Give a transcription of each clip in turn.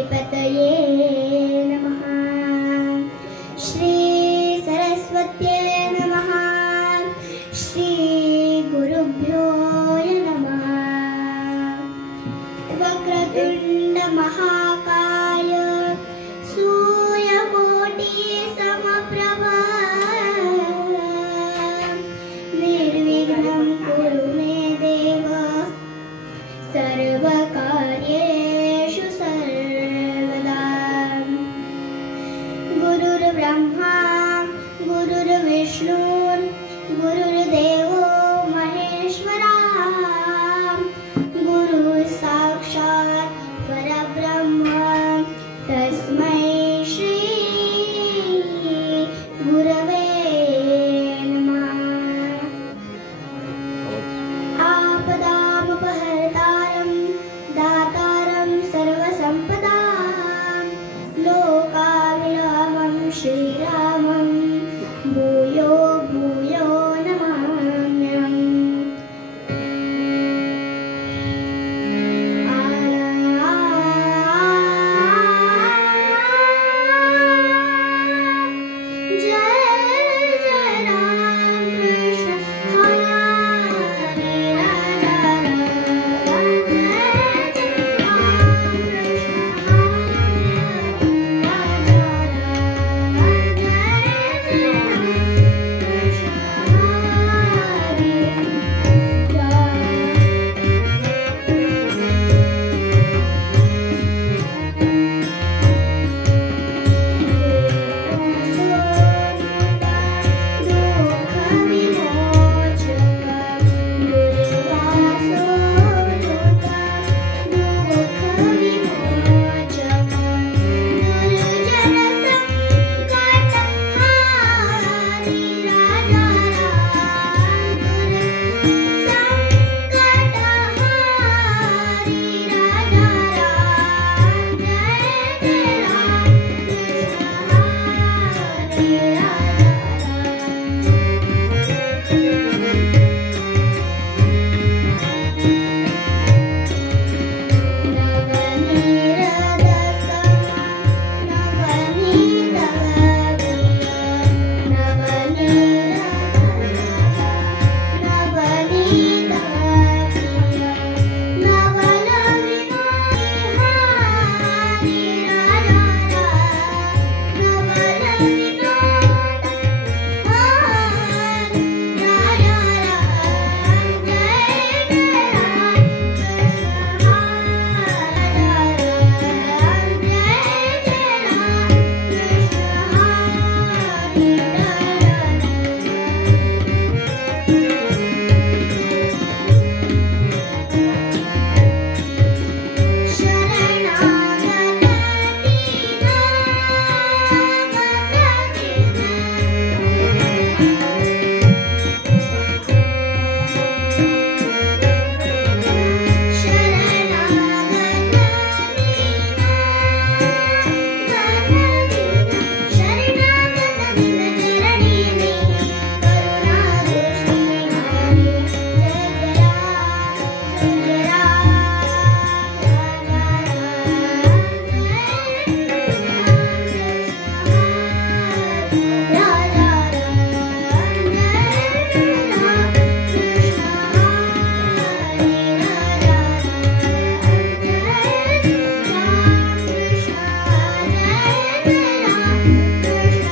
गणपतये नमः। श्री सरस्वत्यै नमः। श्री गुरुभ्यो नमः। वक्रतुंड महाकाय सूर्यकोटि समप्रभा निर्विघ्नं कुरु मे देव सर्वकार्येषु सर्वदा। गुरुर्ब्रह्मा गुरुर्विष्णु गुरुर्देवो महेश्वरा गुरुः साक्षात् परब्रह्म तस्मै श्री गुरवे नमः। आपदामपहर्तारं दातारं सर्वसम्पदां लोकाभिरामं श्रीरामं भूयो भूयो नमाम्यहम्। जय जय राम कृष्ण हरे राजा राम। जय जय राम कृष्ण हरे राजा राम। जय जय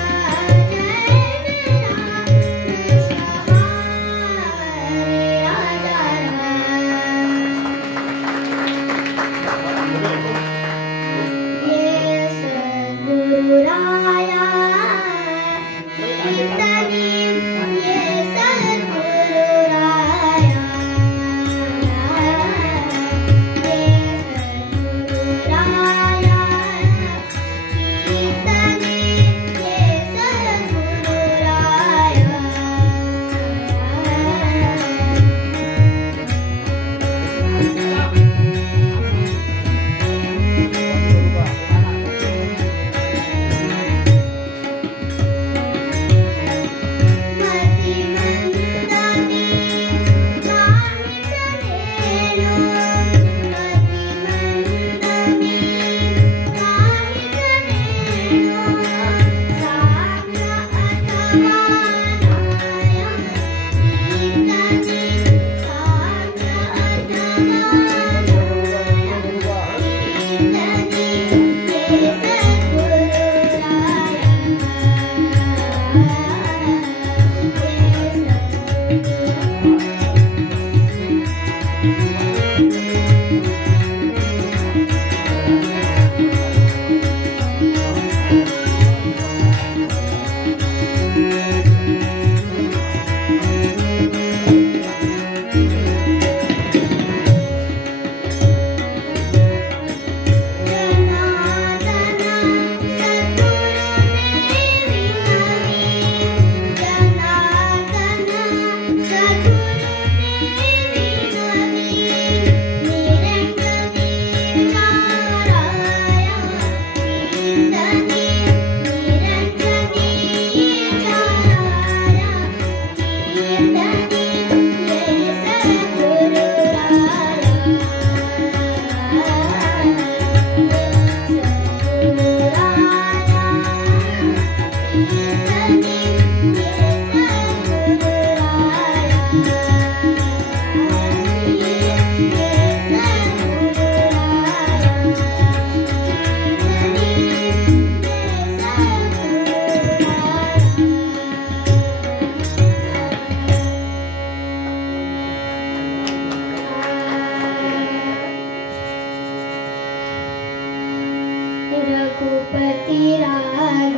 रघुपति राघव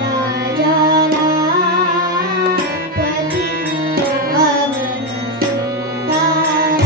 राजा राम पतित पावन सीताराम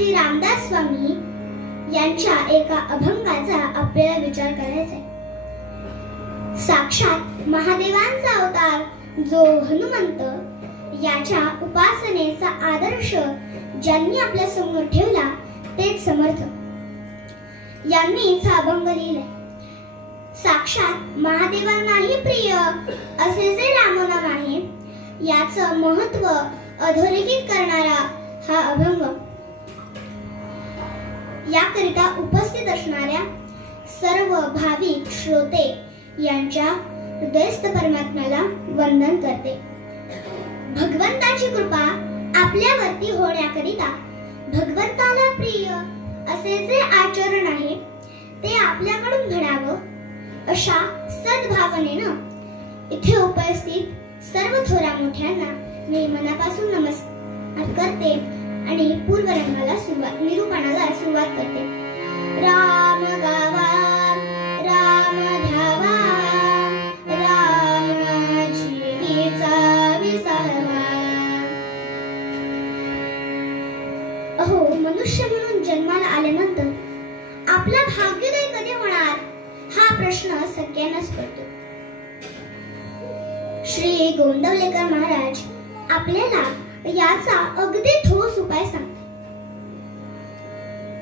श्री रामदास स्वामी यांच्या एका अभंगाचा आपल्याला विचार करायचा आहे. साक्षात महादेवांचा अवतार जो हनुमंत, याच्या उपासनेचा आदर्श ज्यांनी आपल्या समोर ठेवला तेच समर्थ यांनी हा अभंग लिहिलाय. साक्षात महादेवांनाही प्रिय असे जे रामनाम आहे, याचं महत्व अधोरेखित करणारा हा अभंग. याकरिता उपस्थित असणाऱ्या सर्व भाविक श्रोते यांच्या हृदयस्थ परमात्म्याला वंदन करते. भगवंताची कृपा आपल्यावरती होण्याकरिता भगवंताला प्रिय असे जे आचरण आहे ते आपल्याकडून घडावं, अशा सद्भावनेनं इथे उपस्थित सर्व थोरा मोठ्यांना मी मनापासून नमस्कार करते आणि पूर्वरंगाला निरूपणाला सुरुवात करते. राम गावा, राम ध्यावा, राम जीवीचा विसावा. अहो, मनुष्य म्हणून जन्माला आल्यानंतर आपला भाग्योदय कधी होणार हा प्रश्न सगळ्यांनाच पडतो. श्री गोंदवलेकर महाराज आपल्याला याचा अगदी ठोस उपाय सांगतात.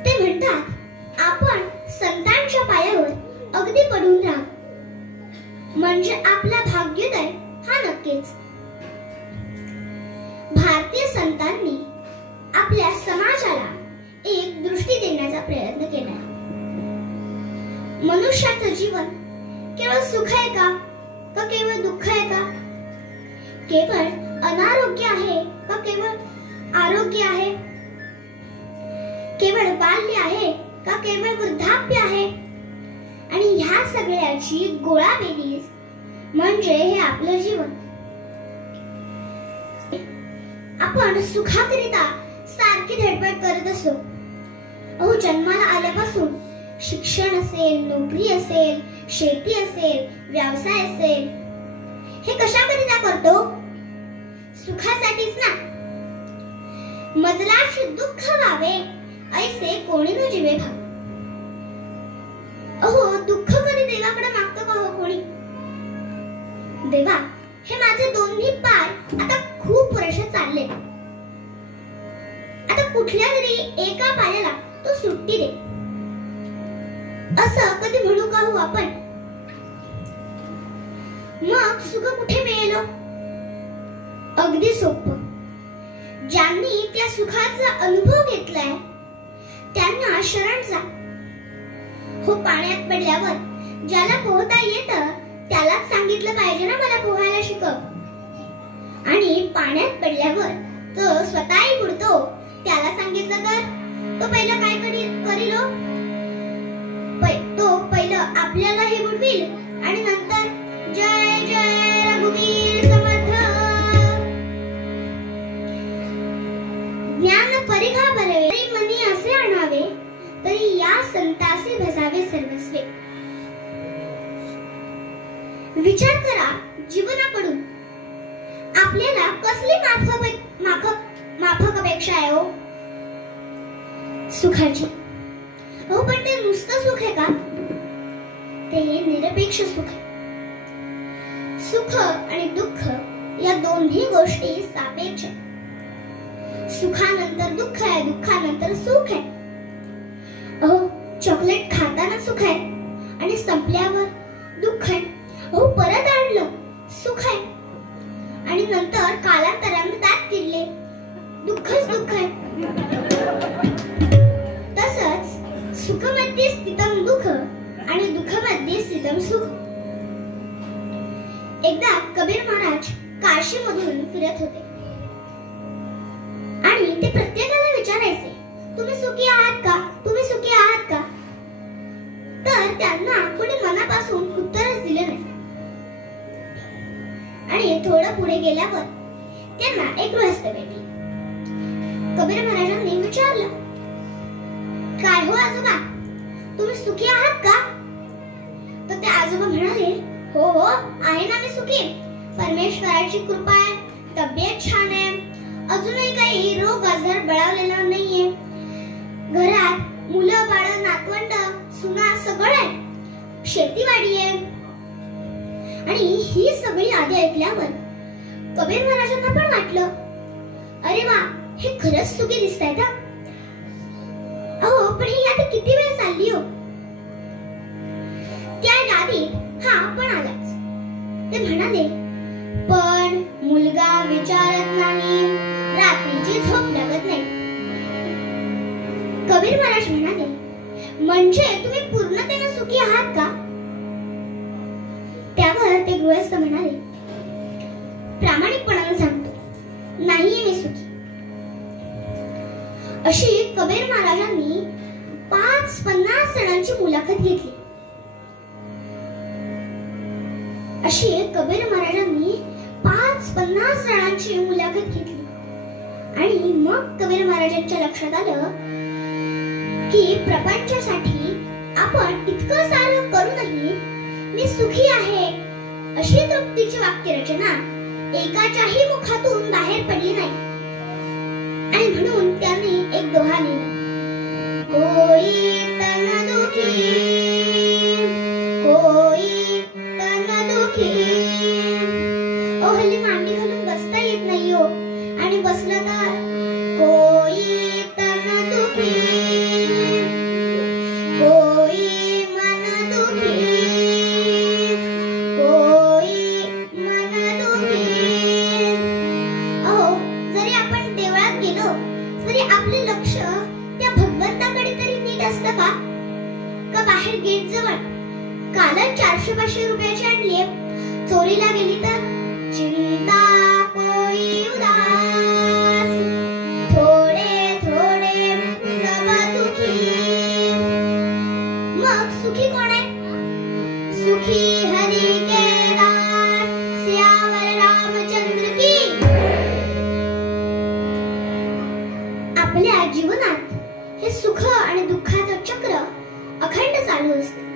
ते म्हणतात, आपण संतांच्या पायावर अगदी पडून राहा, म्हणजे आपला भाग्योदय हा नक्कीच. भारतीय संतांनी आपल्या समाजाला एक दृष्टी देण्याचा प्रयत्न केला. मनुष्याचं जीवन केवळ सुख आहे का केवळ दुःख आहे का? केवळ अनारोग्य आहे का केवळ आरोग्य आहे? केवळ बाल्य आहे का केवळ वृद्धाप्य आहे? आणि ह्या सगळ्याची गोळाबेरीज म्हणजे हे आपलं जीवन. आपण सुखाकरिता सारखी धडपड करत असतो. अहो, जन्माला आल्यापासून शिक्षण असेल, नोकरी असेल, शेती असेल, व्यवसाय असेल, हे कशाकरिता करतो? सुखासाठीच ना. मजलाशी दुःख व्हावे ऐसे कोणी न जीवे भाव. अहो, दुःख कधी देवाकडे मागतो का हो कोणी? देवा, हे माझे दोन्ही पाय आता खूप वर्ष चालले, आता कुठल्या तरी एका पायाला तो सुट्टी दे, असं कधी म्हणू का हो आपण? मग सुख कुठे मिळेल? अगदी सोपं. ज्यांनी त्या सुखाचा अनुभव घेतलाय त्यांना शरण जा. हो, पाण्यात पडल्यावर ज्याला पोहता येतं त्यालाच सांगितलं पाहिजे ना, मला पोहायला शिकव. आणि पाण्यात पडल्यावर तो स्वतःही बुडतो त्याला सांगितलं तर तो पहिलं काय करील? तो पहिलं आपल्यालाही बुडवील आणि नंतर जय जय रघुवीर समर्थ. ज्ञान परिघा बरवे मनी असे आणावे, तरी या संतासे भसावे सर्वस्वे. विचार करा, जीवनाकडून आपल्याला कसली माफक अपेक्षा आहे हो? सुखाची. हो, पण ते नुसतं सुख आहे का? ते निरपेक्ष सुख आहे. सुख आणि दुःख या दोन्ही गोष्टी सापेक्ष आहेत. सुखानंतर दुःख आहे, दुःखानंतर सुख आहे. अहो, चॉकलेट खाताना सुख आहे आणि संपल्यावर दुःख आहे. अहो, परत आणलं सुख आहे आणि नंतर कालांतराने दात किडले, दुःखच दुःख आहे. तसंच सुखमध्ये स्थितम दुःख आणि दुःखामध्ये स्थितम सुख. एकदा कबीर महाराज काशी मधून फिरत होते आणि ते प्रत्येकाला विचारायचे, तुम्ही सुखी आहात का? तुम्ही सुखी आहात का? तर त्यांना कोणी मनापासून उत्तरच दिले नाही. आणि थोडं पुढे गेल्यावर त्यांना एक गृहस्थ भेटले. कबीर महाराजांनी विचारलं, काय हो आजोबा, तुम्ही सुखी आहात का? तर ते आजोबा म्हणाले, हो हो, आहे ना मी सुखी. परमेश्वराची कृपा आहे, तब्येत छान आहे, अजूनही काही रोग आजार बळावलेला नाहीये. घरात मुलं बाळ नातवंड सुना सगळं आहे, शेतीवाडी आहे. आणि ही सगळी यादी ऐकल्यावर कबीर महाराजांना पण वाटलं, अरे वा, हे खरंच सुखी दिसतायत. अहो, पण ही यादी किती वेळ चालली हो. त्या यादीत हा पण आलाच. ते म्हणाले, पण मुलगा विचारत नाही, रात्रीची झोप लागत नाही. कबीर महाराज म्हणाले, म्हणजे तुम्ही पूर्णतेने सुखी आहात का? त्यावर ते गृहस्थ म्हणाले, प्रामाणिकपणाने सांगतो, नाही मी सुखी. अशी कबीर महाराजांनी 50 जणांची मुलाखत घेतली. अशी कबीर महाराजांनी 50 जणांची मुलाखत घेतली. आणि मग कबीर महाराजांच्या लक्षात आलं की प्रपंचासाठी आपण इतकं सारं करूनही मी सुखी आहे अशी तृप्तीची वाक्यरचना एकाच्याही मुखातून बाहेर पडली नाही. आणि म्हणून त्यांनी एक दोहा लिहिला, कोई तन दुखी, कोई तन दुखी. ओ, हल्ली मांडी घालून बसता येत नाही हो, आणि बसलं तर कोई तन दुखी, कोई मन दुखी, कोई मन दुखी. अहो, जरी आपण देवळात गेलो तरी आपले लक्ष त्या भगवंताकडे तरी नीट असतं का? का बाहेर गेट जवळ कालच 400-500 रुपयाची आणली, चोरीला गेली तर चिंता कोई उदास, थोडे थोडे सब दुखी. मग सुखी कोण आहे? सुखी हरी के दास, सियावर रामचंद्र की. आपल्या जीवनात हे सुख आणि दुःखाचं चक्र अखंड चालू असते.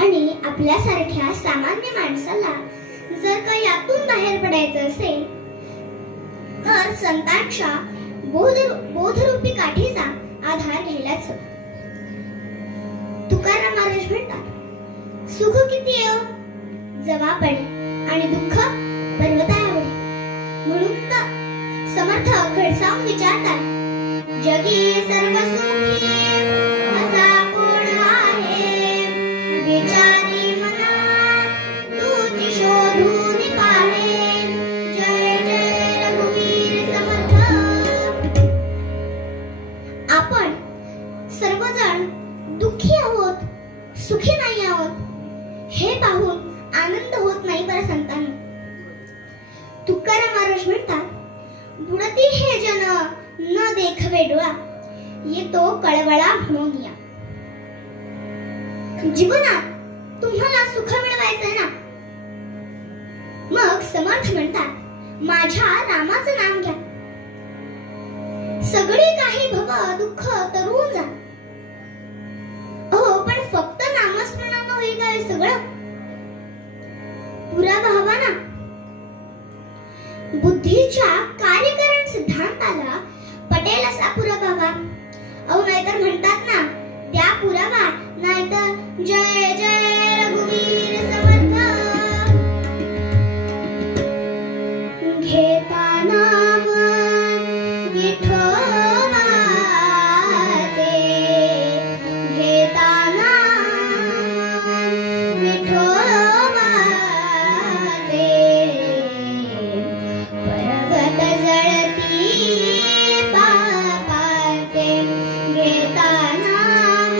आणि आपल्यासारख्या सामान्य माणसाला जर का यातून बाहेर पडायचं असेल तर संतांच्या बोधरूपी काठीचा आधार घ्यायलाच हवा. तुकाराम महाराज म्हणतात, सुख किती आहे जवापणे आणि दुःख पर्वताएवढे. म्हणून तर समर्थ खडसावून विचारतात, जगी सर्व सुखी असा कोण आहे, विचारी मना तुझी शोधून पाहे. जय जय रघुवीर समर्थ. आपण सर्वजण दुःखी आहोत, सुखी नाही आहोत हे पाहून आनंद होत नाही बरं संतांनो. तुकाराम महाराज म्हणतात, बुडती हे जन न देखवे डोळा, येतो कळवळा म्हणून या. जीवनात तुम्हाला सुख मिळवायचंय ना, मग समर्थ म्हणतात, माझ्या रामाचं नाम घ्या. सगळे काही भव दुःख तरून जा. हो, पण फक्त नामस्मरणानं होईल का हे सगळं? पुरावा हवा ना. बुद्धीच्या कार्यकरण सिद्धांताला पटेल असा पुरावा हवा. अहो, नाहीतर म्हणतात ना, त्या पुरावा, नाहीतर जय जय रघुवीर समर्थ. घेता नाम विठोबाचे, घेता नाम विठोबाचे, पर्वत जळती पापाचे, घेता नाम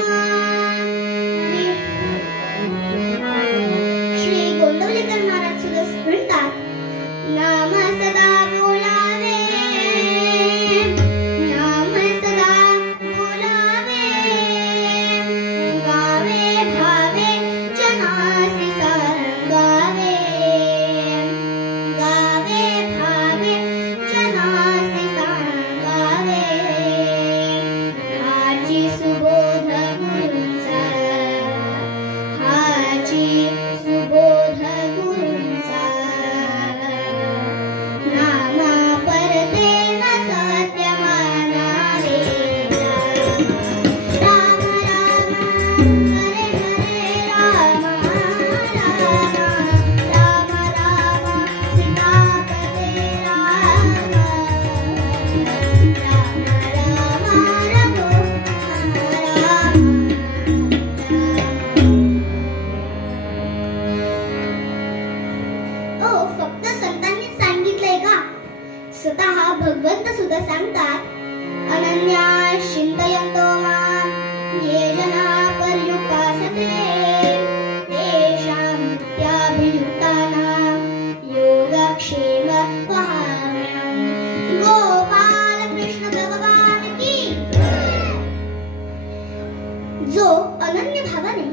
जो अनन्य भावाने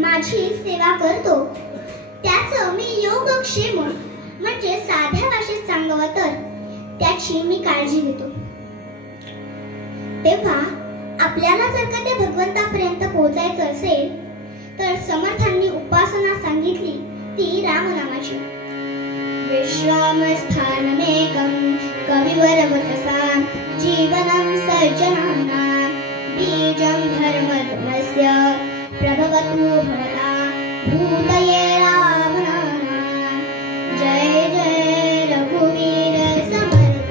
माझी सेवा करतो त्याचं मी योगक्षेम म्हणजे साध्या भाषेत सांगावं तर त्याची मी काळजी घेतो. तेव्हा आपल्याला जर का त्या भगवंतापर्यंत पोहोचायचं असेल तर समर्थांनी उपासना सांगितली ती रामनामाची. विश्रामस्थानमेकं कविवरवचसा जीवनं सज्जनानां बीजं धर्मस्य प्रभवतु भवता भूतये रामनाम. जय जय रघुवीर समर्थ.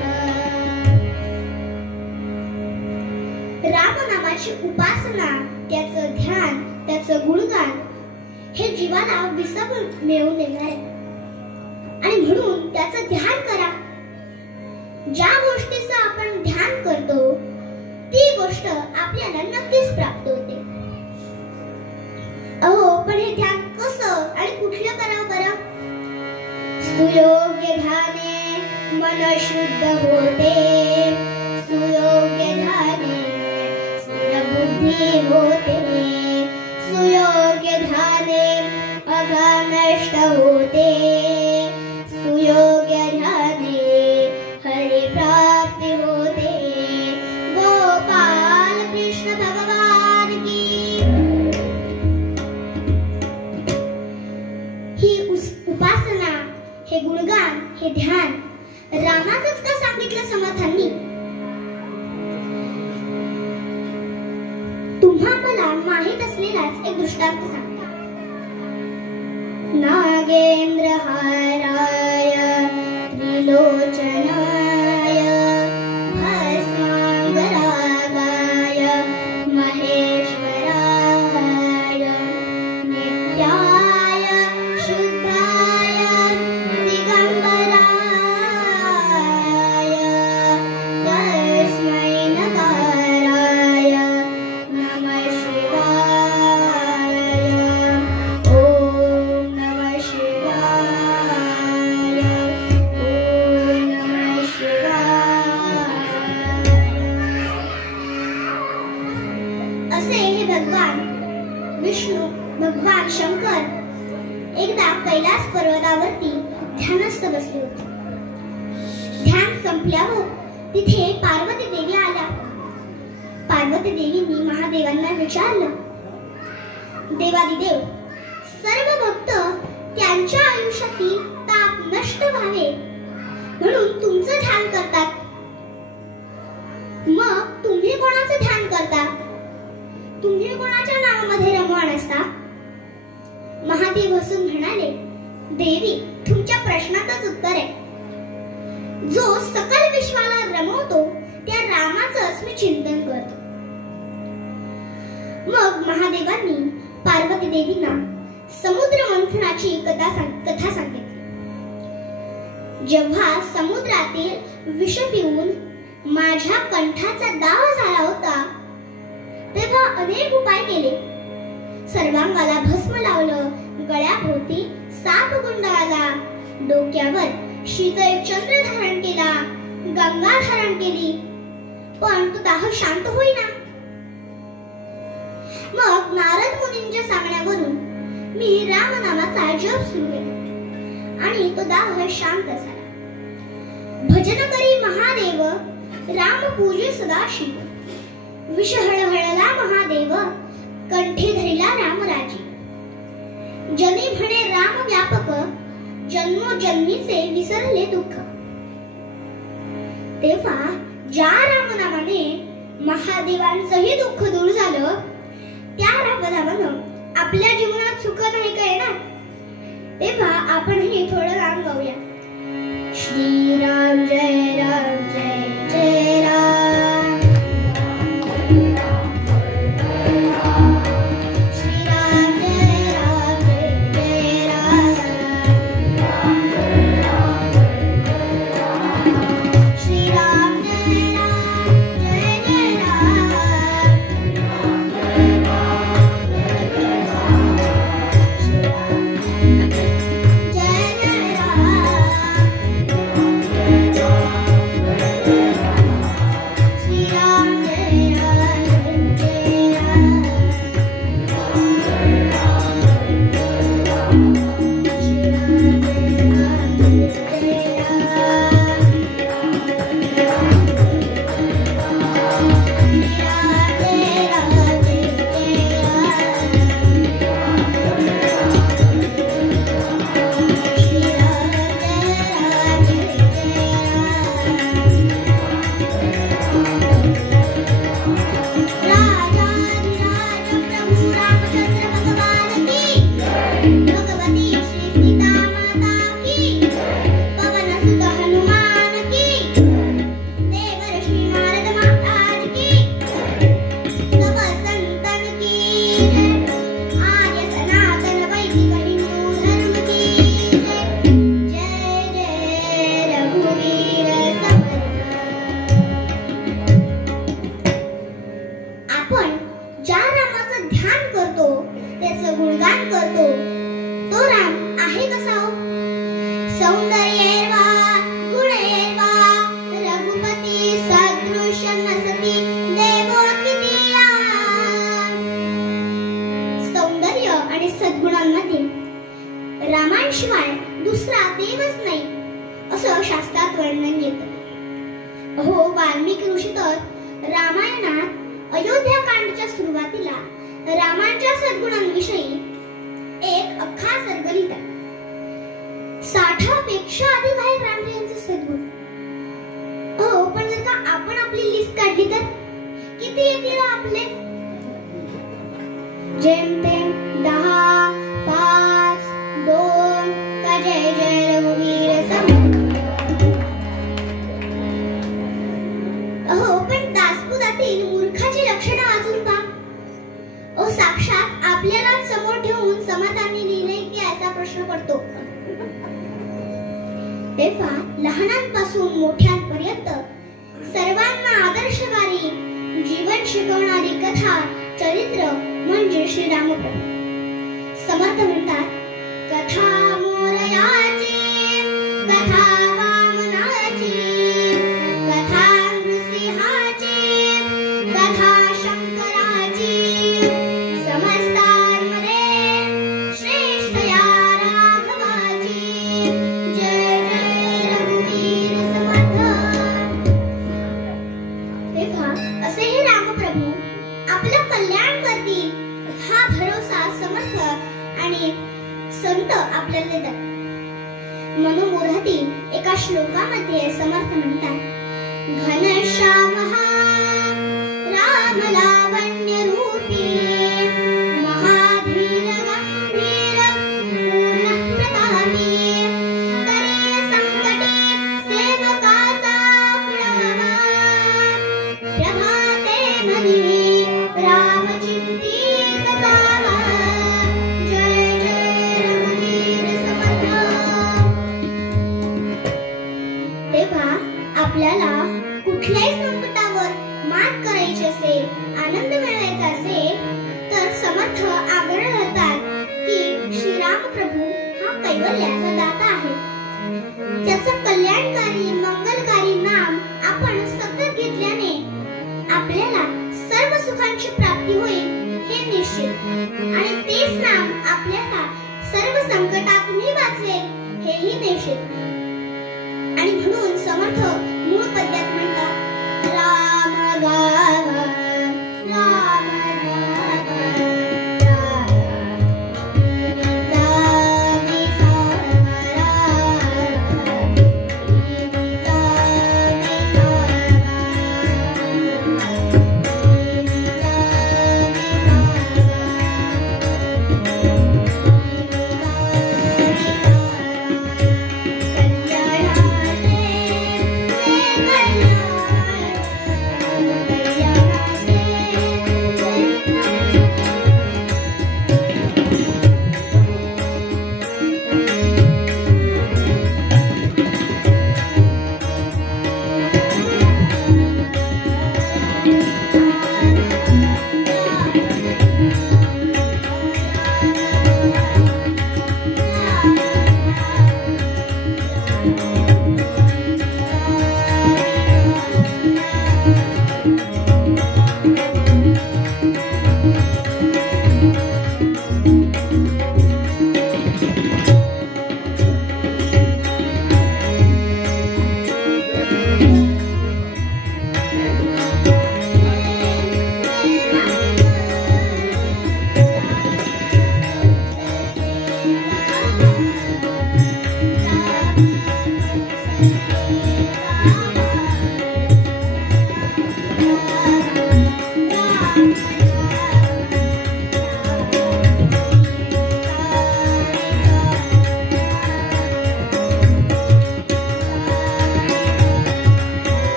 रामनामाची उपासना, त्याचं ध्यान, त्याचं गुणगान हे जीवाला विसरून मिळवलेलं आहे आणि म्हणून त्याचं ध्यान करा. ज्या गोष्टीचं आपण ध्यान करतो ती गोष्ट आपल्याला नक्कीच प्राप्त होते. अहो, पण हे ध्यान कसं आणि कुठलं करावं बरं? सुयोग्य ध्याने मन शुद्ध होते, सुयोग्य ध्याने बुद्धि होते, सुयोग्य ध्याने अघा नष्ट होते, सुयोग्य ध्याने हरि प्राप्ति होते. गोपाल कृष्ण भगवान की. ही उपासना, हे गुणगान, हे ध्यान रामाचंच का सांगितलं समर्थांनी? तुम्हा मला माहित असलेलाच एक दृष्टांत सांगता. नागेंद्र हाराय त्रिलोचनाय भस्मांगरागाय महेश्वराय नित्याय शुद्धाय दिगंबराय तस्मै नकाराय नमः शिवाय. ओम नमः शिवाय. ओम नमः शिवाय. असे हे भगवान विष्णू, भगवान शंकर एकदा कैलास पर्वतावरती ध्यानस्थ बसले होते. ध्यान संपल्यावर तिथे पार्वती देवी आल्या. पार्वती देवींनी महादेवांना विचारलं, देवादिदेव, सर्व भक्त त्यांच्या आयुष्यातील ताप नष्ट व्हावे म्हणून तुमचं ध्यान करतात, मग तुम्ही कोणाचं ध्यान करता? तुम्ही कोणाच्या नावामध्ये रममाण असता? महादेव हसून म्हणाले, देवी, तुमच्या प्रश्नातच उत्तर आहे. जो सकल विश्वाला रमवतो त्या रामाचंच मी चिंतन करतो. मग महादेवांनी पार्वती देवींना समुद्र मंथनाची कथा सांगितली. जेव्हा समुद्रातील विष पिऊन माझ्या कंठाचा दाह झाला होता तेव्हा अनेक उपाय केले. सर्वांगाला भस्म लावलं, गळ्याभोवती साप गुंडाळला, डोक्यावर शीतल चंद्र धारण केला, गंगा धारण केली, पण तो दाह शांत होईना. मग नारद मुनींच्या सांगण्यावरून मी रामनामाचा जप सुरू केला आणि तो दाह शांत झाला. भजन करी महादेव, राम पूजे सदाशिव, विष हळहळला महादेव, कंठे धरिला रामराजी. जनी म्हणे राम व्यापक, जन्मोजन्मीचे विसरले दुःख. तेव्हा ज्या रामनामाने महादेवांचंही दुःख दूर झालं त्या रामनामानं आपल्या जीवनात सुख नाही का येणार? तेव्हा आपणही थोडं राम गाऊया. श्रीराम जय राम जय जय राम. श्रीराम जय राम जय जय राम. श्रीराम जय राम जय जय राम. जय जय राम. रामाचं ध्यान करतो, त्याचं गुणगान करतो, तो राम आहे कसा हो? सौंदर्येर्वा गुणैर्वा रघुपती सदृश नसती देवो द्वितीया. सौंदर्य आणि सद्गुणांमध्ये रामाशिवाय दुसरा देवच नाही असं शास्त्रात वर्णन येतं. अहो, वाल्मिकी ऋषी तर रामायणात अयोध्याकांडच्या सुरुवातीला रामाच्या सद्गुणांविषयी एक अख्खा सर्ग लिहितात. 60 पेक्षा अधिक आहेत रामजींचे सद्गुण. हो, पण जर का आपण आपली लिस्ट काढली तर किती येतील आपले? जेमतेम 10, 5, 2 का जय जय रघुवीर समर्थ. अहो, पण दासपुतातील मूर्खाची लक्षणं वाचून पहा. ओ, साक्षात आपल्याला समोर ठेवून समर्थांनी लिहिले की असा प्रश्न पडतो. तेव्हा लहानांपासून मोठ्यांपर्यंत सर्वांना आदर्शकारी जीवन शिकवणारी कथा चरित्र म्हणजे श्रीरामप्रभू. समर्थ म्हणतात, कथा मोरयाची, कथा वामनाची, कथा नृसिंहाची, कथा शंकराची, समस्तांमध्ये श्रेष्ठ या राघवाची. जय जय रघुवीर समर्थ. तेव्हा असे हे रामप्रभू आपलं कल्याण करतील हा भरोसा समर्थ आणि संत आपल्याला देतात. मनोमोधातील एका श्लोकामध्ये समर्थ म्हणतात, घनश्याम राम लावण्य रूपी महाधीर गंभीर पूर्ण प्रतापी करे संकटी सेवकाचा पुरावा प्रभाते मनी राम चिंतित जावा. जय जय रघुवीर समर्थ. तेव्हा आपल्याला कुठल्याही संकटावर मात करायची असेल, आनंद मिळवायचा असेल तर समर्थ आग्रह धरतात की श्रीराम प्रभू हा कैवल्याचा दाता आहे. त्याचं कल्याणकारी मंगलकारी नाम आपण सतत घेतल्याने आपल्याला सर्व सुखांची प्राप्ती होईल हे निश्चित, आणि तेच नाम आपल्याला सर्व संकटातूनही वाचवेल हेही निश्चित. आणि म्हणून समर्थ मूळ पद्यात म्हणतात, राम गावा राम गावा कल्याण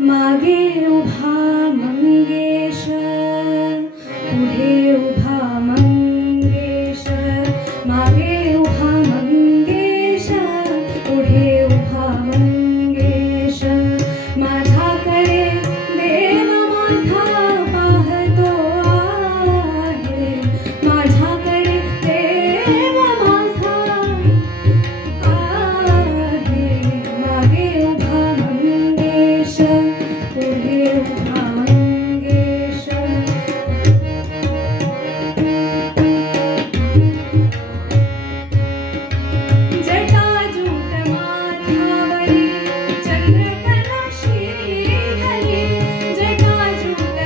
मागे उभा मंगेश, पुढे उभा मंगेश, मागे उभा मंगेश, पुढे उभा मंगेश, माझ्याकडे देव माझा पाहतो आहे, माझ्याकडे देव माझा आहे, मागे उभा मंगेश, पुढे उभा मंगेश, जटाजूट माथावरी चंद्रकला श्रीहरी, जटाजूट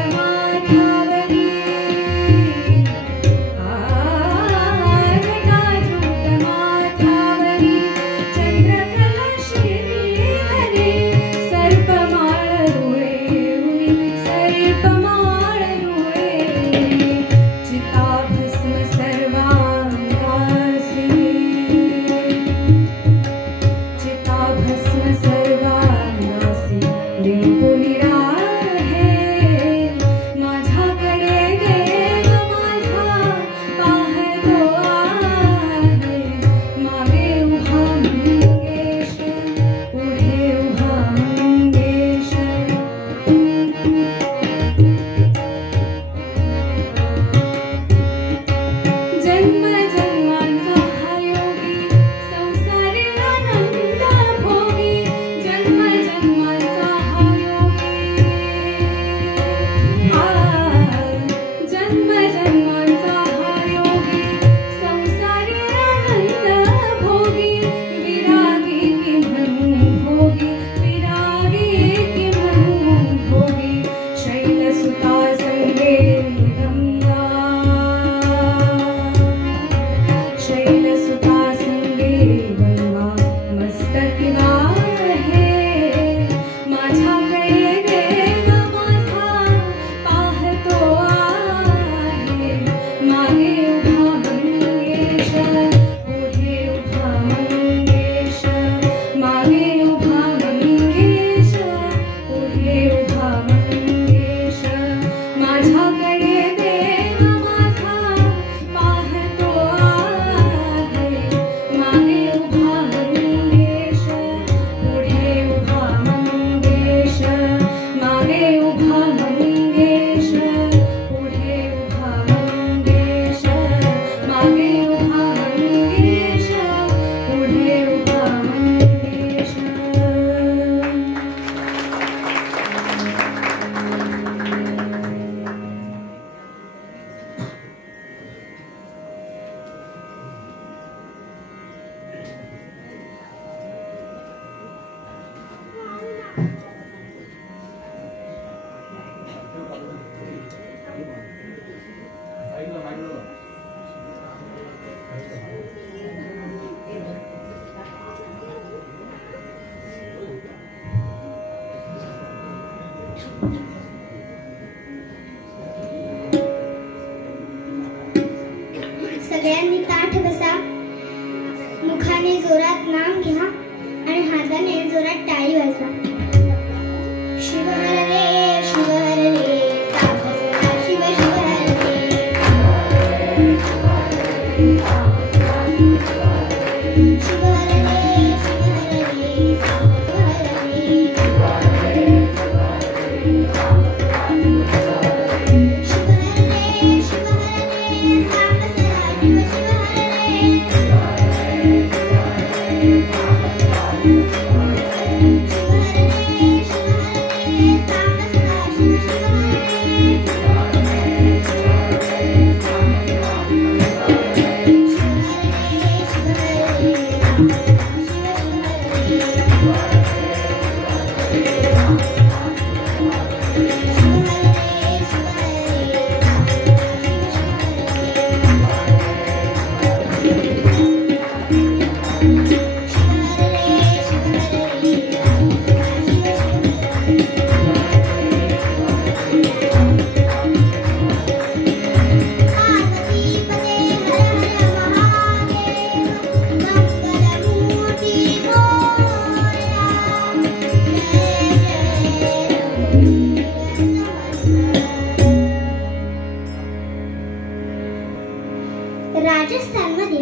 राजस्थानमध्ये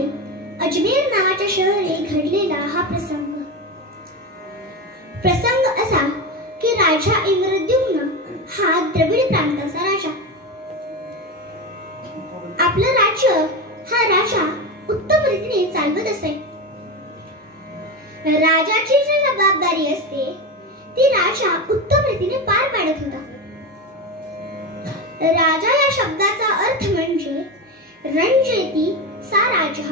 अजमेर नावाच्या शहरी घडलेला हा प्रसंग असा की राजा इंद्रद्युम्न हा द्रविड प्रांताचा राजा. आपलं राज्य हा राजा उत्तम रीतीने चालवत असे. राजाची जी जबाबदारी असते ती राजा उत्तम रीतीने पार पाडत होता. राजा या शब्दाचा अर्थ म्हणजे रंजयती सा राजा.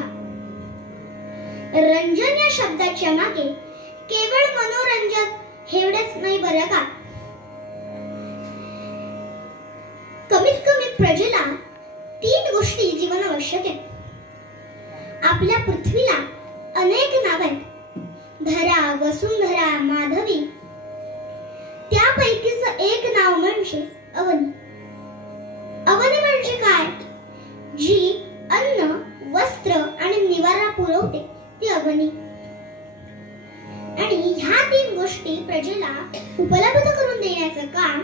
रंजन या शब्दाच्या मागे केवळ मनोरंजन एवढेच नाही बरं का. कमीत कमी प्रजेला 3 गोष्टी जीवन आवश्यक आहे. आपल्या पृथ्वीला अनेक नाव आहेत. धरा, वसुंधरा, माधवी. त्यापैकीच एक नाव म्हणजे अवनी. अवनी म्हणजे काय? जी अन्न, वस्त्र आणि निवारा पुरवते ती अवनी. आणि ह्या 3 गोष्टी प्रजेला उपलब्ध करून देण्याचं काम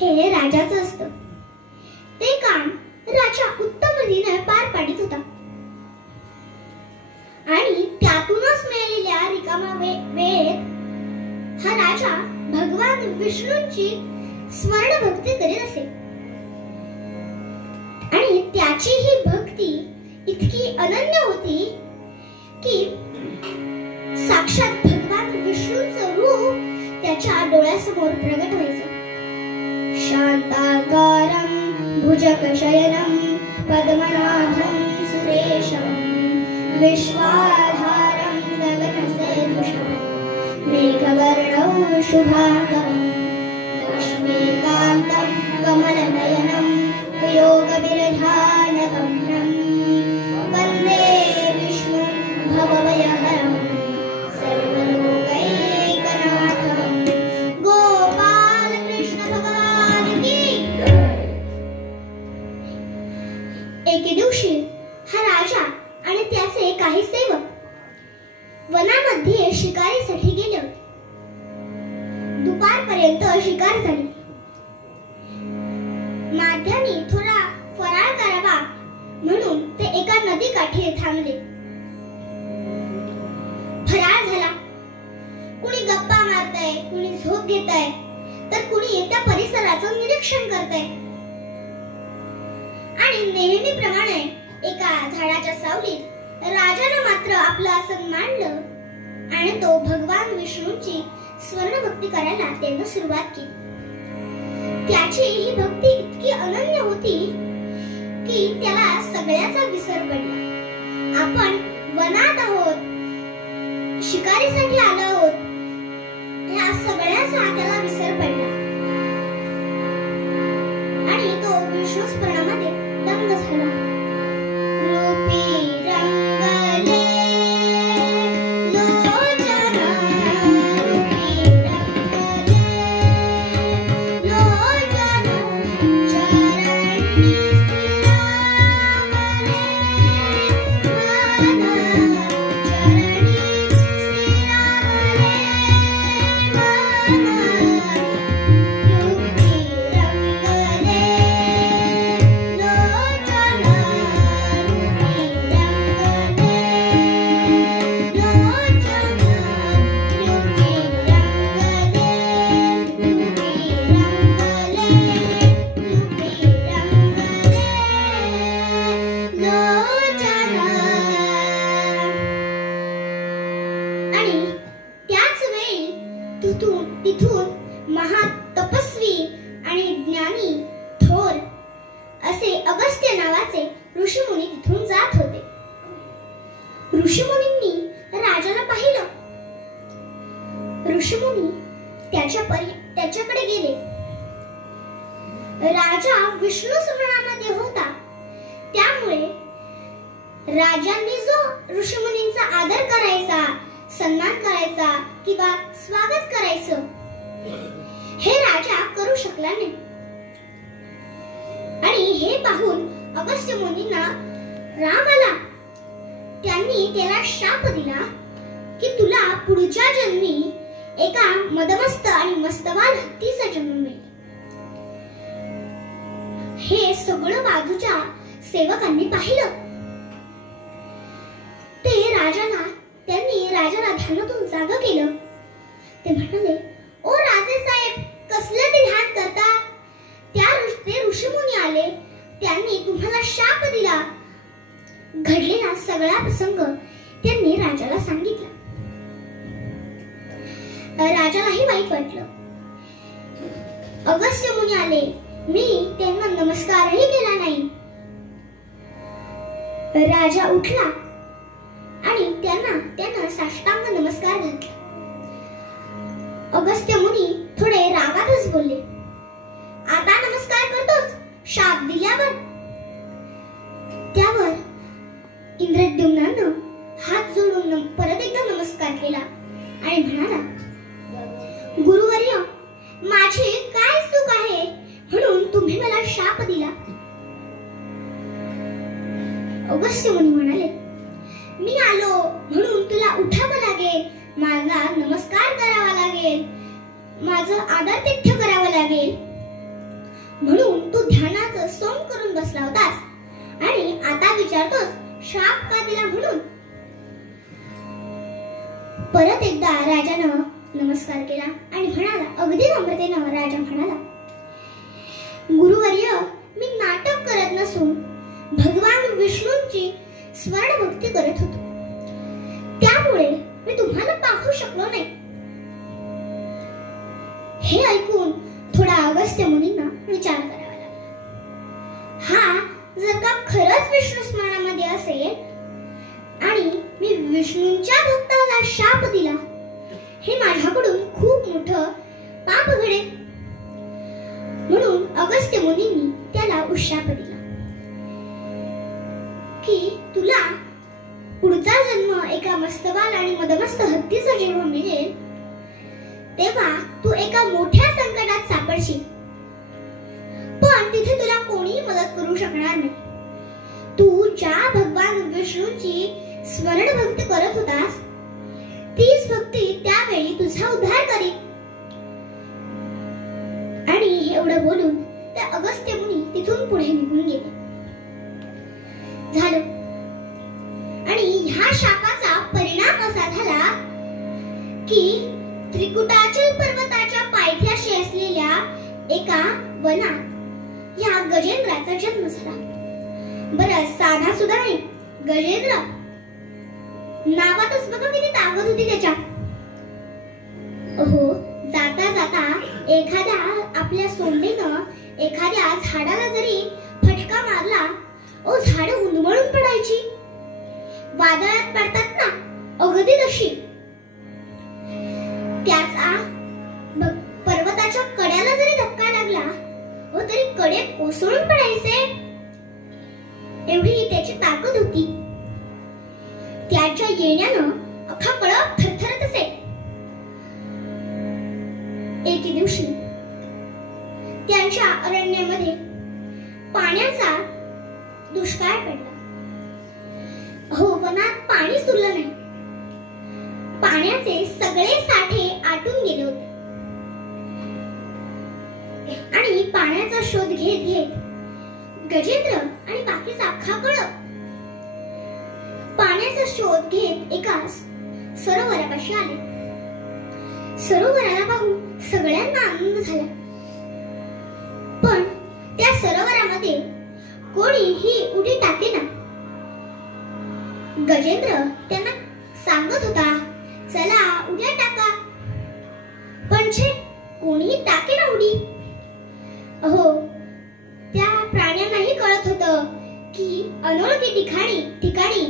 हे राजाचं असतं. ते काम राजा उत्तम रीतीने पार पाडित होता. आणि त्यातूनच मिळालेल्या रिकाम्या वेळेत हा राजा भगवान विष्णूंची स्मरण भक्ती करीत असे. आणि त्याची ही भक्ती इतकी अनन्य होती की साक्षात भगवान विष्णूंचं रूप त्याच्या डोळ्यासमोर प्रगट व्हायचं. शांताकारं भुजगशयनं पद्मनाभं सुरेशं विश्वाधारं गगनसदृशं मेघवर्णं शुभांगं लक्ष्मीकान्तं कमलनयनं योगविरधानगम्यं वन्दे विष्णुं भवभयहरं सर्वलोकैकनाथं. गोपाल कृष्ण भगवान की. एके दिवशी हा राजा आणि त्याचे काही सेवक वनामध्ये शिकारीसाठी गेले होते. दुपारपर्यंत शिकार झाली. माध्यानी थोडा फराळ करावा म्हणून ते एका नदीकाठी थांबले. फराळ झाला. कुणी गप्पा मारतय, कुणी झोप घेतय, तर कुणी त्या परिसराचं निरीक्षण करतय. आणि नेहमीप्रमाणे एका झाडाच्या सावलीत राजाने मात्र आपलं आसन मांडलं आणि तो भगवान विष्णूंची स्मरणभक्ती करायला त्याने सुरुवात केली. त्याची ही भक्ती इतकी अनन्य होती की त्याला सगळ्याचा विसर पडला. आपण वनात आहोत, शिकारीसाठी आलो आहोत, या सगळ्याचा त्याला विसर पडला आणि तो विष्णू स्मरणामध्ये दंग झाला. रूपी रंगले लोचना, रूपी रंगले लोचना, चरणी स्थिरावले मन, चरणी स्थिरावले मन. रूपी रंगले लोचना, तिथून महातपस्वी आणि ज्ञानी थोर असे अगस्त्य नावाचे ऋषीमुनी तिथून जात होते. ऋषीमुनींनी राजाला पाहिलं. ऋषीमुनी त्याच्याकडे गेले. राजा विष्णू स्मरणामध्ये होता, त्यामुळे राजांनी जो ऋषीमुनींचा आदर करायचा, सन्मान करायचा किंवा स्वागत करायचं हे राजा करू शकला नाही. आणि हे पाहून अगस्त्य मुनींना राग आला. त्यांनी त्याला शाप दिला की तुला पुढच्या जन्मी एका मदमस्त आणि मस्तवाल हत्तीचा जन्म मिळेल. हे सगळं बाजूच्या सेवकांनी पाहिलं. राजाला ध्यानातून जागा केलं. ते म्हणाले, ओ राजे साहेब, कसलं ते ध्यान करता? ते ऋषीमुनी आले, त्यांनी तुम्हाला शाप दिला. घडलेला सगळा प्रसंग त्यांनी राजाला सांगितला. राजालाही वाईट वाटलं. अगस्त्य मुनी आले, मी त्यांना नमस्कारही केला नाही. राजा उठला आणि त्यांना साष्टांग नमस्कार घातला. अगस्त्य मुनी थोडे रागातच बोलले, आता नमस्कार करतोस, शाप दिल्यावर? त्यावर इंद्रद्युम्नानं हात जोडून परत एकदा नमस्कार केला आणि म्हणाला, गुरुवर्य, माझी काय चूक आहे म्हणून तुम्ही मला शाप दिला? अगस्त्य मुनी म्हणाले, मी आलो म्हणून तुला उठावं लागेल, मला नमस्कार करावा लागेल, माझं आदरातिथ्य करावं लागेल, म्हणून तू ध्यानाचं सोंग करून बसला होतास आणि आता विचारतोस शाप का दिला म्हणून? परत एकदा राजानं नमस्कार केला आणि म्हणाला, अगदी नम्रतेनं राजा म्हणाला, गुरुवर्य, मी नाटक करत नसून भगवान विष्णूंची स्वर्ण भक्ती करत होतो, त्यामुळे मी तुम्हाला पाहू शकलो नाही. हे ऐकून थोडा अगस्त्य मुनींना विचार करावा लागला. हा जर का खरंच विष्णू स्मरणामध्ये असेल आणि मी विष्णूंच्या भक्ताला शाप दिला, हे माझ्याकडून खूप मोठं पाप घडेल. म्हणून अगस्त्य मुनींनी त्याला उशाप दिला की तुला पुढचा जन्म एका मस्तवाल आणि मदमस्त हत्तीचा जेव्हा मिळेल, तेव्हा तू एका मोठ्या संकटात सापडशील, पण तिथे तुला कोणी मदत करू शकणार नाही. तू ज्या भगवान विष्णूंची स्मरण भक्ती करत होतास, तीच भक्ती त्यावेळी तुझा उद्धार करील. आणि एवढं बोलून त्या अगस्त्य मुनी तिथून पुढे निघून गेले. झालं. आणि ह्या शापाचा परिणाम असा झाला की त्रिकुटाचल पर्वताच्या पायथ्याशी असलेल्या एका वनात या गजेंद्राचा जन्म झाला. बरं, साधा सुद्धा नाही, गजेंद्र. नावातच बघा किती ताकद होती त्याच्या. हो, जाता जाता एखाद्या आपल्या सोंडीनं एखाद्या झाडाला जरी फटका मारला, ओ झाड उन्मळून पडायची. वादळात पडतात ना, अगदी तशी. त्याचा पर्वताच्या कड्याला जरी धक्का लागला, ओ तरी कडे कोसळून पडायचे. एवढी त्याची ताकद होती. त्याच्या येण्यानं अख्खा कळप थरथरत असे. एके दिवशी त्यांच्या अरण्यामध्ये पाण्याचा दुष्काळ पडला. हो, वनात पाणी सुरलं नाही. पाण्याचे सगळे साठे आटून गेले होते. आणि पाण्याचा शोध घेत घेत गजेंद्र आणि बाकीचा अख्खा कळप पाण्याचा शोध घेत एका सरोवरापाशी आले. सरोवराला पाहून सगळ्यांना आनंद झाला, पण त्या सरोवरामध्ये कोणीही उडी टाकेना. गजेंद्र त्यांना सांगत होता, चला उड्या टाका, पण कोणीही टाकेना उडी. हो, त्या प्राण्यांनाही कळत होतं की अनोळखी ठिकाणी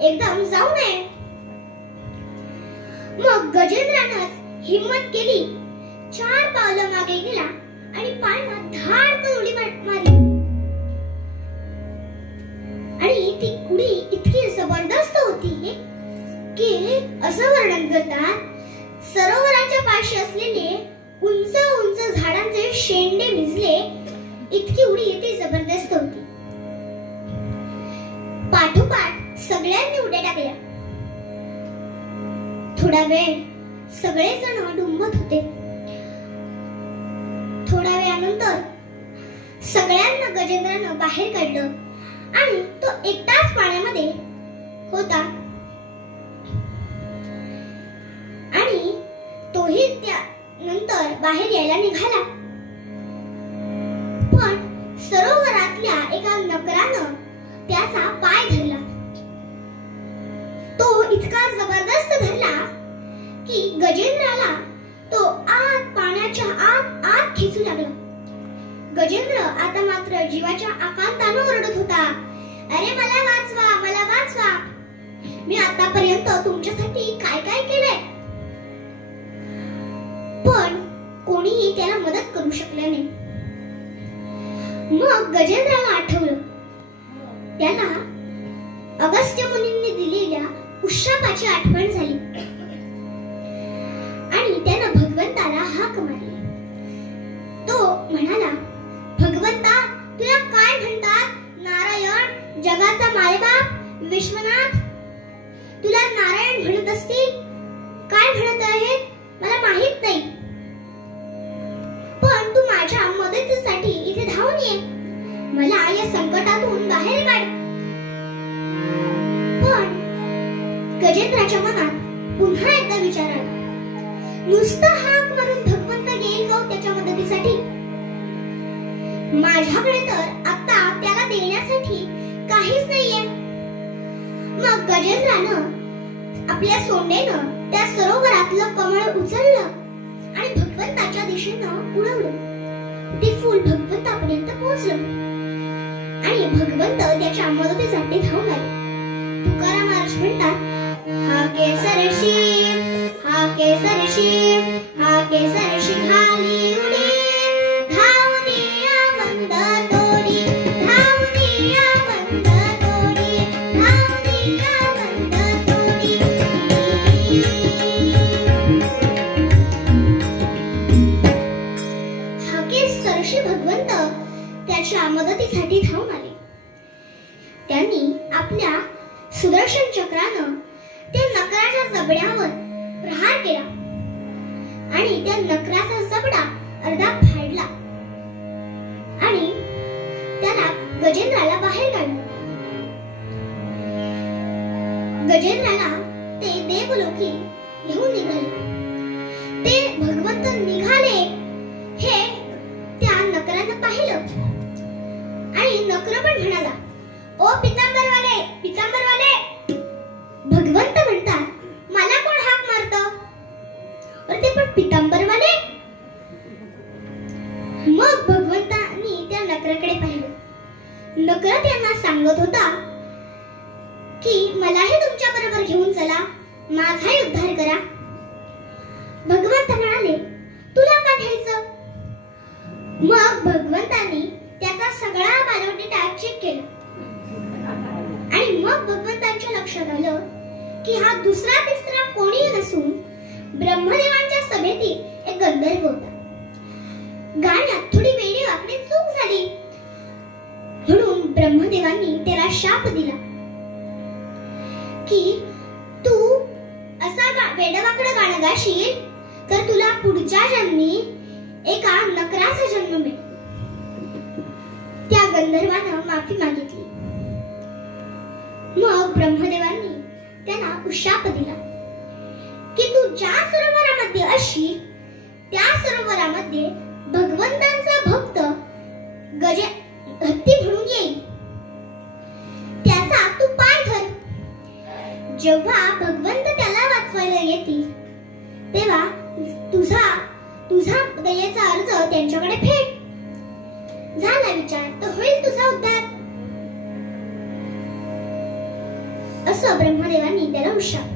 एकदम जाऊ नये. मग गजेंद्रानंच हिम्मत केली, 4 पावलं मागे गेला आणि पाण्यात धाडकन उडी मारली. आणि ती उडी इतकी जबरदस्त होती की असं वर्णन करतात, सरोवराच्या पाशी असलेले उंच उंच झाडांचे शेंडे भिजले, इतकी उडी ती जबरदस्त होती. पाठोपाठ सगळ्यांनी उड्या टाकल्या. थोडा वेळ सगळेजण डुंबत होते. थोड्या वेळानंतर सगळ्यांना गजेंद्रानं बाहेर काढलं आणि तो एकटाच पाण्यामध्ये होता. बाहेर यायला निघाला. पण सरोवरातल्या एका नकरानं त्याचा पाय धरला. तो इतका जबरदस्त धरला की गजेंद्राला तो पाण्याच्या आत खेचू लागला. गजेंद्र आता मात्र जीवाच्या आकांतानं ओरडत होता, अरे मला वाचवा, मला वाचवा. मी आतापर्यंत तुमच्यासाठी काय काय केलंय. पण कोणीही त्याला मदत करू शकले नाही. मग गजेंद्राला आठवलं, त्याला अगस्त्य मुनींनी दिलेल्या उशापाची आठवण झाली आणि त्यानं भगवंताला हाक मारली. तो म्हणाला, भगवंता, तुला काय म्हणतात? नारायण, जगाचा मायबाप, विश्वनाथ, तुला नारायण म्हणत असतील. काय म्हणत आहेत मला माहित नाही, पण तू माझ्या मदतीसाठी इथे धावून ये. मला या संकटातून बाहेर काढ. पण गजेंद्राच्या मनात पुन्हा एकदा विचार आला, नुसतं हाक मारून भगवंत येईल का त्याच्या मदतीसाठी? माझ्याकडे तर आता त्याला देण्यासाठी काहीच नाहीये. मग गजेंद्रानं आपल्या सोंडेनं त्या सरोवरातलं कमळ उचललं आणि भगवंताच्या दिशेनं उडवलं. ते फूल भगवंतापर्यंत पोहोचलं आणि भगवंत त्याच्या मदतीसाठी धावून आले. तुकाराम महाराज म्हणतात, हा केसरशी, हा केसरशी, हा केसरशी खाली उडी, धावून या बंद तोडी, धावून या बंद तोडी, धावून या बंद तोडी. हा केसरशी भगवंत त्याच्या मदतीसाठी धावून आले. त्यांनी आपल्या सुदर्शन चक्रानं त्या नकराच्या जबड्यावर प्रहार केला आणि त्या नकराचा जबडा अर्धा फाडला आणि त्याला गजेंद्राला बाहेर काढलं. गजेंद्राला ते देवलोकी घेऊन निघाले. ते भगवंत निघाले हे त्या नकरानं पाहिलं आणि नकर पण म्हणाला, ओ पितांबरवाले, पितांबरवाले. भगवंत म्हणतात, मला कोण हाक मारतं? और ते पण पितांबरवाले. मग भगवंतांनी त्या नकराकडे पाहिलं. नकर त्यांना सांगत होता की मलाही तुमच्या बरोबर घेऊन चला, माझाही उद्धार करा. भगवंत म्हणाले, तुला का घ्यायचं? मग भगवंतांनी त्याचा सगळा बायोडेटा चेक केला आणि मग भगवंतांच्या लक्षात आलं की हा दुसरा तिसरा कोणी नसून ब्रह्मदेवांच्या सभेतील एक गंधर्व होता. गाण्यात थोडी वेडी वाकडी चूक झाली म्हणून ब्रह्मदेवांनी त्याला शाप दिला की तू असा वेडवाकडं गाणं गाशील तर तुला पुढच्या जन्मी एका नकराचा जन्म मिळेल. त्या गंधर्वानं माफी मागितली. मग ब्रह्मदेवांनी त्याला उशाप दिला की तू ज्या सरोवरामध्ये असशील त्या सरोवरामध्ये भगवंतांचा भक्त हत्ती म्हणून येईल. त्याचा तू पाय धर. जेव्हा भगवंत त्याला वाचवायला येतील तेव्हा तुझा दयेचा अर्ज त्यांच्याकडे फेड. झाला विचार तर होईल तुझा उद्धार. असं ब्रह्मदेवांनी त्याला उशाप.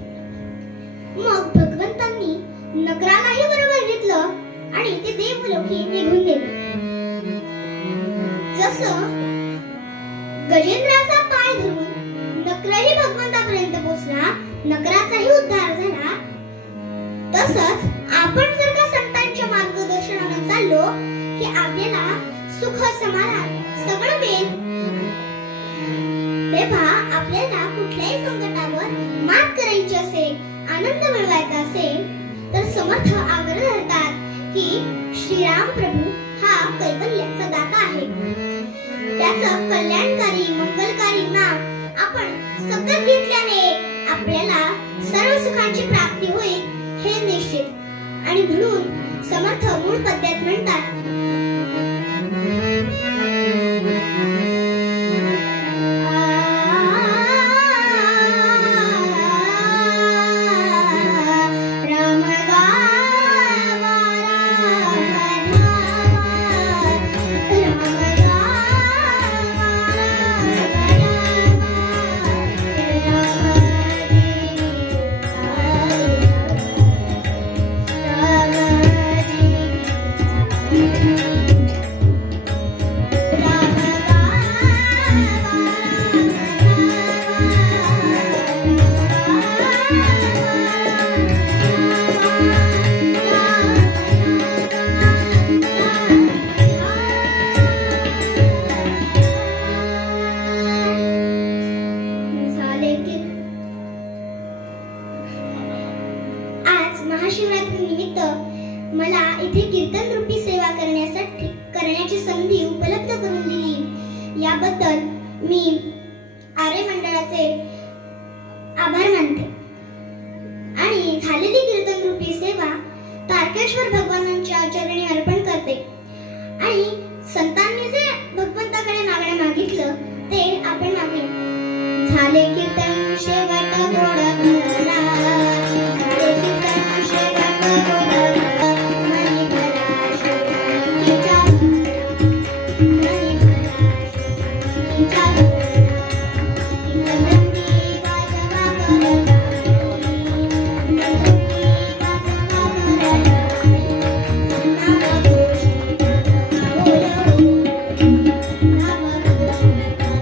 मग भगवंतांनी नकरालाही बरोबर घेतलं आणि ते देवलोकी निघून गेले. जसं गजेंद्राचा पाय धरून नकरही भगवंतापर्यंत पोहोचला, नकराचाही उद्धार झाला, तसंच आपण जर का संतांच्या मार्गदर्शनाने चाललो की आपल्याला सुख समाधान सगळं मिळेल. तेव्हा आपल्याला कुठल्याही संकटावर मात करायची असेल, आनंद मिळवायचा असेल तर समर्थ आग्रह धरतात की श्रीराम प्रभू हा कैवल्याचा दाता आहे. त्याचं कल्याणकारी मंगलकारी नाम आपण सतत घेतल्याने आपल्याला सर्व सुखांची प्राप्ती होईल हे निश्चित. आणि म्हणून समर्थ मूळ पद्यात म्हणतात, महाशिवरात्री निमित्त मला इथे कीर्तन रूपी सेवा करण्याची संधी उपलब्ध करून दिली याबद्दल मी आर्य मंडळाचे आभार मानते आणि झालेली कीर्तन रूपी सेवा तारकेश्वर भगवानांच्या चरणी अर्पण करते आणि संतांनी जे भगवंताकडे मागणं मागितलं ते आपण मागूया. झाले कीर्तन शेवट गोड घरा, झाले कीर्तन शेवट गोड घरा, मनी भरा शिवरायांच्या घरा, मनी भरा शिवरायांच्या घरा, इंद्रवंती वाजवा करताळी, इंद्रवंती वाजवा करताळी, नामघोषी नामगाओ, नामघोषी नामगाओ.